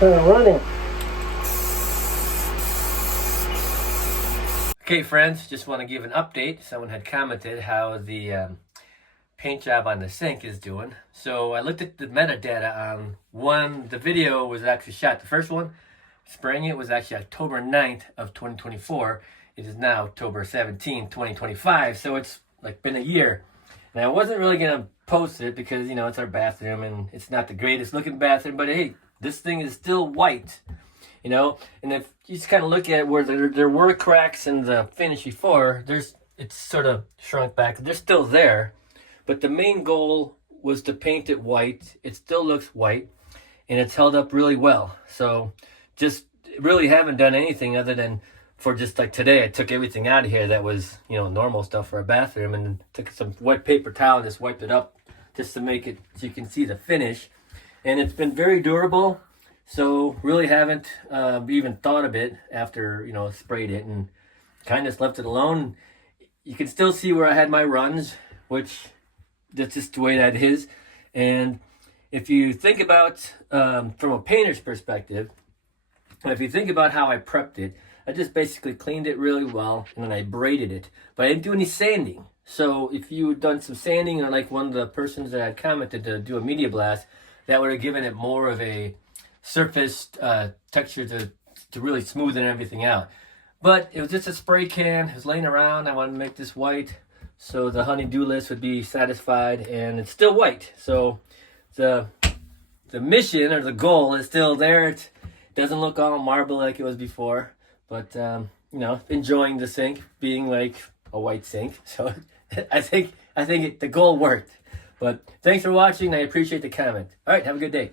turn it running. Okay, friends, just want to give an update. Someone had commented how the paint job on the sink is doing. So I looked at the metadata on the video was actually shot. The first one, spraying it, was actually October 9th of 2024. It is now October 17th, 2025. So it's like been a year. And I wasn't really going to post it because, you know, it's our bathroom and it's not the greatest looking bathroom. But hey, this thing is still white. You know, and if you just kind of look at where there were cracks in the finish before, it's sort of shrunk back. They're still there, but the main goal was to paint it white. It still looks white, and it's held up really well. So just really haven't done anything other than for just like today, I took everything out of here that was, you know, normal stuff for a bathroom and took some wet paper towel and just wiped it up just to make it so you can see the finish. And it's been very durable. So really haven't even thought of it after, you know, sprayed it and kind of left it alone. You can still see where I had my runs, which that's just the way that is. And if you think about, from a painter's perspective, if you think about how I prepped it, I just basically cleaned it really well and then I braided it. But I didn't do any sanding. So if you had done some sanding, or like one of the persons that had commented to do a media blast, that would have given it more of a surface texture to really smoothen everything out. But it was just a spray can. It was laying around. I wanted to make this white so the honey-do list would be satisfied, and it's still white. So the mission or the goal is still there. It doesn't look all marble like it was before, but you know, enjoying the sink being like a white sink. So I think the goal worked. But thanks for watching. I appreciate the comment. All right, have a good day.